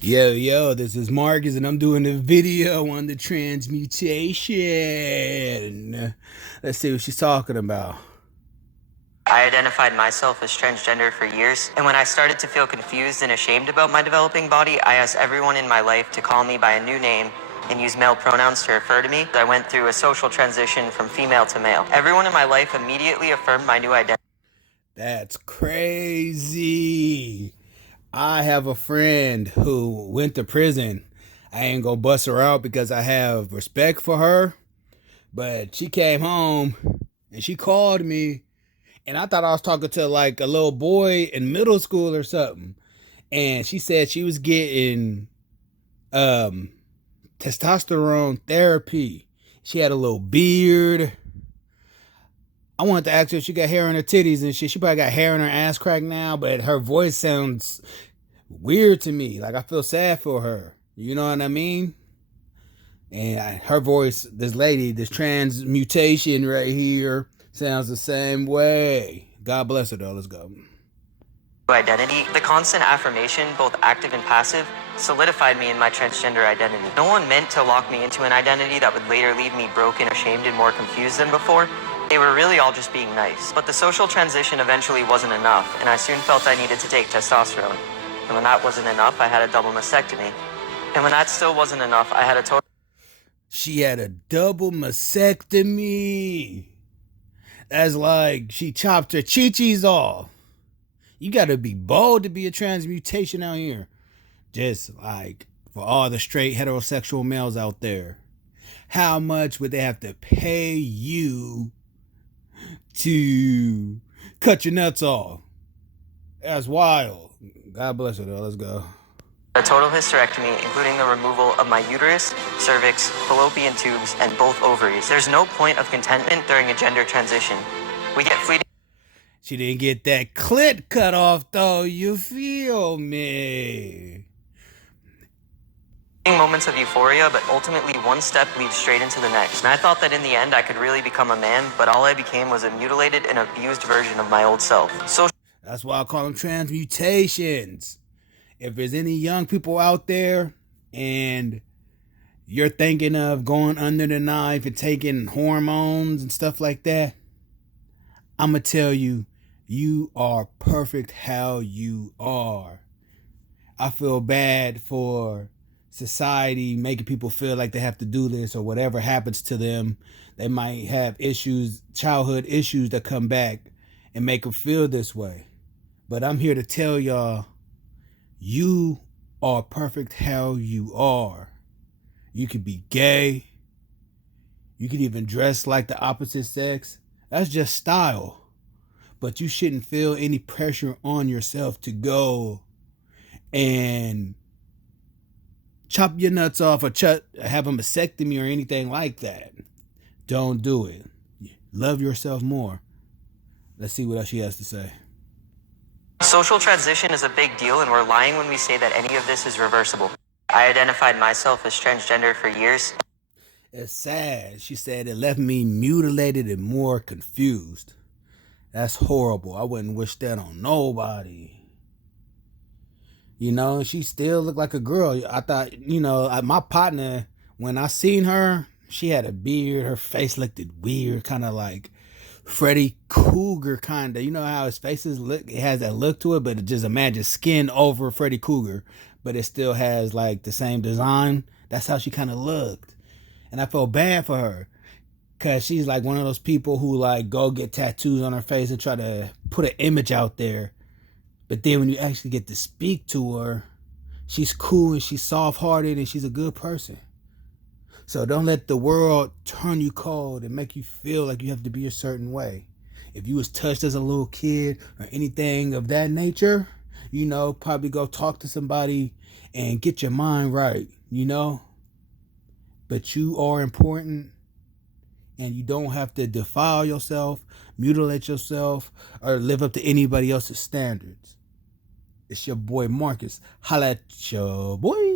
Yo, this is Marcus, and I'm doing a video on the transmutation. Let's see what she's talking about. I identified myself as transgender for years, and when I started to feel confused and ashamed about my developing body, I asked everyone in my life to call me by a new name and use male pronouns to refer to me. I went through a social transition from female to male. Everyone in my life immediately affirmed my new identity. That's crazy. I have a friend who went to prison. I ain't gonna bust her out because I have respect for her, but she came home and she called me, and I thought I was talking to like a little boy in middle school or something. And she said she was getting um testosterone therapy. She had a little beard. I wanted to ask her if she got hair on her titties and shit. She probably got hair on her ass crack now, but her voice sounds weird to me. Like I feel sad for her. You know what I mean? And her voice, this lady, this transmutation right here, sounds the same way. God bless her though. Let's go. Identity. The constant affirmation, both active and passive, solidified me in my transgender identity. No one meant to lock me into an identity that would later leave me broken, ashamed, and more confused than before. They were really all just being nice. But the social transition eventually wasn't enough, and I soon felt I needed to take testosterone. And when that wasn't enough, I had a double mastectomy. And when that still wasn't enough, I had a total... She had a double mastectomy. That's like she chopped her chi-chis off. You gotta be bold to be a transmutation out here. Just like for all the straight heterosexual males out there. How much would they have to pay you to cut your nuts off? That's wild. God bless her though. Let's go. A total hysterectomy, including the removal of my uterus, cervix, fallopian tubes, and both ovaries. There's no point of contentment during a gender transition. We get fleeting... She didn't get that clit cut off though, you feel me? moments of euphoria, but ultimately one step leads straight into the next. And I thought that in the end I could really become a man, but all I became was a mutilated and abused version of my old self. That's why I call them transmutations. If there's any young people out there and you're thinking of going under the knife and taking hormones and stuff like that, I'm going to tell you, you are perfect how you are. I feel bad for society making people feel like they have to do this, or whatever happens to them. They might have issues, childhood issues that come back and make them feel this way. But I'm here to tell y'all, you are perfect how you are. You could be gay. You could even dress like the opposite sex. That's just style. But you shouldn't feel any pressure on yourself to go and chop your nuts off or have a mastectomy or anything like that. Don't do it. Love yourself more. Let's see what else she has to say. Social transition is a big deal, and we're lying when we say that any of this is reversible. I identified myself as transgender for years. It's sad. She said it left me mutilated and more confused. That's horrible. I wouldn't wish that on nobody. You know, she still looked like a girl. I thought, my partner, when I seen her, she had a beard. Her face looked weird, kind of like Freddy Krueger, kind of. You know how his faces look? It has that look to it, but just imagine skin over Freddy Krueger, but it still has like the same design. That's how she kind of looked. And I felt bad for her, because she's like one of those people who like go get tattoos on her face and try to put an image out there. But then when you actually get to speak to her, she's cool and she's soft-hearted and she's a good person. So don't let the world turn you cold and make you feel like you have to be a certain way. If you was touched as a little kid or anything of that nature, probably go talk to somebody and get your mind right, But you are important, and you don't have to defile yourself, mutilate yourself, or live up to anybody else's standards. It's your boy Marcus. Holla at your boy.